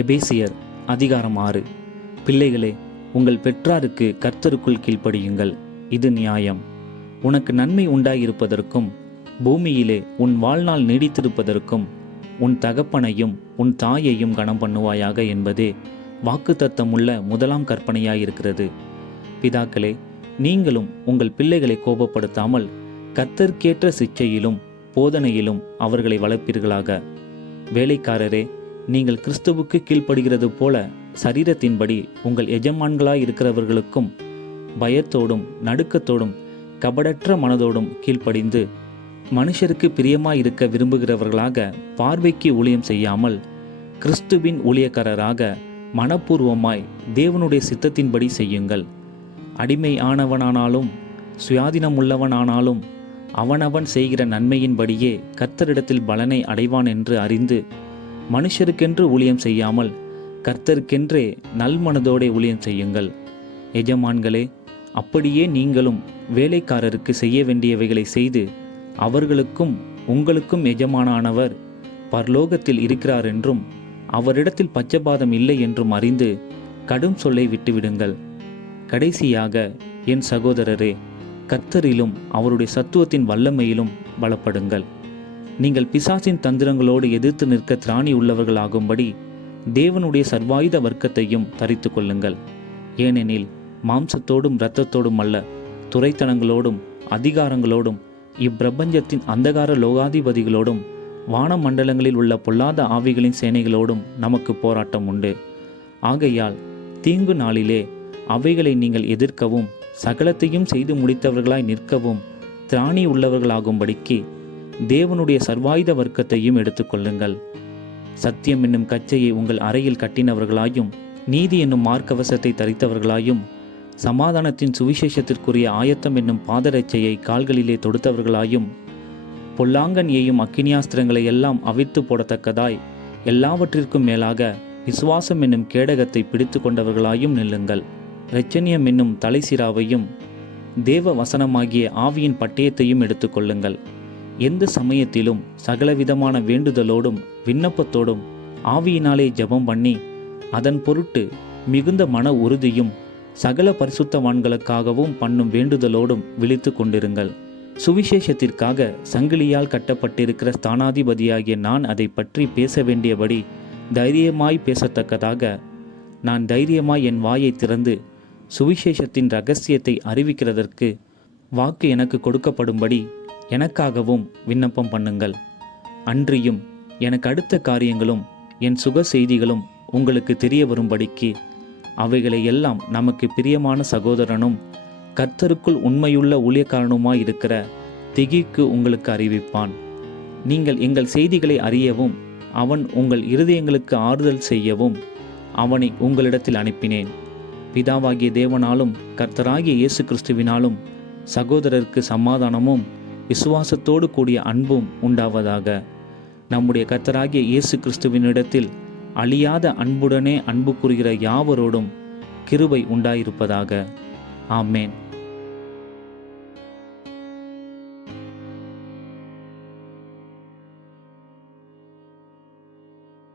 எபேசியர் அதிகாரம் 6. பிள்ளைகளே, உங்கள் பெற்றாருக்கு கர்த்தருக்குள் கீழ்ப்படியுங்கள், இது நியாயம். உனக்கு நன்மை உண்டாயிருப்பதற்கும் பூமியிலே உன் வாழ்நாள் நீடித்திருப்பதற்கும் உன் தகப்பனையும் உன் தாயையும் கனம் பண்ணுவாயாக என்பதே வாக்குத்தத்தமுள்ள முதலாம் கற்பனையாயிருக்கிறது. பிதாக்களே, நீங்களும் உங்கள் பிள்ளைகளை கோபப்படுத்தாமல் கர்த்தருக்கேற்ற சிட்சையிலும் போதனையிலும் அவர்களை வளர்ப்பீர்களாக. வேலைக்காரரே, நீங்கள் கிறிஸ்துவுக்கு கீழ்ப்படுகிறது போல சரீரத்தின்படி உங்கள் எஜமான்களாயிருக்கிறவர்களுக்கும் பயத்தோடும் நடுக்கத்தோடும் கபடற்ற மனதோடும் கீழ்ப்படிந்து மனுஷருக்கு பிரியமாயிருக்க விரும்புகிறவர்களாக பார்வைக்கு ஊழியம் செய்யாமல் கிறிஸ்துவின் ஊழியக்காரராக மனப்பூர்வமாய் தேவனுடைய சித்தத்தின்படி செய்யுங்கள். அடிமை ஆனவனானாலும் சுயாதீனமுள்ளவனானாலும் அவனவன் செய்கிற நன்மையின்படியே கர்த்தரிடத்தில் பலனை அடைவான் என்று அறிந்து மனுஷருக்கென்று ஊழியம் செய்யாமல் கர்த்தருக்கென்றே நல்மனதோடே ஊழியம் செய்யுங்கள். எஜமான்களே, அப்படியே நீங்களும் வேலைக்காரருக்கு செய்ய வேண்டியவைகளை செய்து அவர்களுக்கும் உங்களுக்கும் எஜமானானவர் பரலோகத்தில் இருக்கிறார் என்றும் அவரிடத்தில் பட்சபாதம் இல்லை என்றும் அறிந்து கடும் சொல்லை விட்டுவிடுங்கள். கடைசியாக என் சகோதரரே, கர்த்தரிலும் அவருடைய சத்துவத்தின் வல்லமையிலும் பலப்படுங்கள். நீங்கள் பிசாசின் தந்திரங்களோடு எதிர்த்து நிற்க திராணி உள்ளவர்களாகும்படி தேவனுடைய சர்வாயுத வர்க்கத்தையும் தரித்து கொள்ளுங்கள். ஏனெனில் மாம்சத்தோடும் இரத்தத்தோடும் அல்ல, துரைத்தனங்களோடும் அதிகாரங்களோடும் இப்பிரபஞ்சத்தின் அந்தகார லோகாதிபதிகளோடும் வானமண்டலங்களில் உள்ள பொல்லாத ஆவிகளின் சேனைகளோடும் நமக்கு போராட்டம் உண்டு. ஆகையால் தீங்கு நாளிலே அவைகளை நீங்கள் எதிர்க்கவும் சகலத்தையும் செய்து முடித்தவர்களாய் நிற்கவும் திராணி உள்ளவர்களாகும்படிக்கு தேவனுடைய சர்வாயுத வர்க்கத்தையும் எடுத்துக்கொள்ளுங்கள். சத்தியம் என்னும் கச்சையை உங்கள் அறையில் கட்டினவர்களாயும் நீதி என்னும் மார்க்கவசத்தை தரித்தவர்களாயும் சமாதானத்தின் சுவிசேஷத்திற்குரிய ஆயத்தம் என்னும் பாதரட்சையை கால்களிலே தொடுத்தவர்களாயும் பொல்லாங்கன் ஏயும் அக்கினியாஸ்திரங்களை எல்லாம் அவிழ்த்து போடத்தக்கதாய் எல்லாவற்றிற்கும் மேலாக விசுவாசம் என்னும் கேடகத்தை பிடித்து கொண்டவர்களாயும் நில்லுங்கள். இரட்சணியம் என்னும் தலைசிராவையும் தேவ வசனமாகிய ஆவியின் பட்டயத்தையும் எடுத்துக்கொள்ளுங்கள். எந்த சமயத்திலும் சகலவிதமான வேண்டுதலோடும் விண்ணப்பத்தோடும் ஆவியினாலே ஜெபம் பண்ணி அதன் பொருட்டு மிகுந்த மன உறுதியும் சகல பரிசுத்தவான்களுக்காகவும் பண்ணும் வேண்டுதலோடும் விழித்து கொண்டிருங்கள். சுவிசேஷத்திற்காக சங்கிலியால் கட்டப்பட்டிருக்கிற ஸ்தானாதிபதியாகிய நான் அதை பற்றி பேச வேண்டியபடி தைரியமாய் பேசத்தக்கதாக நான் தைரியமாய் என் வாயை திறந்து சுவிசேஷத்தின் இரகசியத்தை அறிவிக்கிறதற்கு வாக்கு எனக்கு கொடுக்கப்படும்படி எனக்காகவும் விண்ணப்பம் பண்ணுங்கள். அன்றியும் எனக்கு அடுத்த காரியங்களும் என் சுக செய்திகளும் உங்களுக்கு தெரிய வரும்படிக்கு அவைகளை எல்லாம் நமக்கு பிரியமான சகோதரனும் கர்த்தருக்குள் உண்மையுள்ள ஊழியக்காரனுமாயிருக்கிற திகிக்கு உங்களுக்கு அறிவிப்பான். நீங்கள் எங்கள் செய்திகளை அறியவும் அவன் உங்கள் இருதயங்களுக்கு ஆறுதல் செய்யவும் அவனை உங்களிடத்தில் அனுப்பினேன். பிதாவாகிய தேவனாலும் கர்த்தராகிய இயேசு கிறிஸ்துவினாலும் சகோதரருக்கு சமாதானமும் விசுவாசத்தோடு கூடிய அன்பும் உண்டாவதாக. நம்முடைய கர்த்தராகிய இயேசு கிறிஸ்துவினிடத்தில் அழியாத அன்புடனே அன்பு கூறுகிற யாவரோடும் கிருபை உண்டாயிருப்பதாக. ஆமேன்.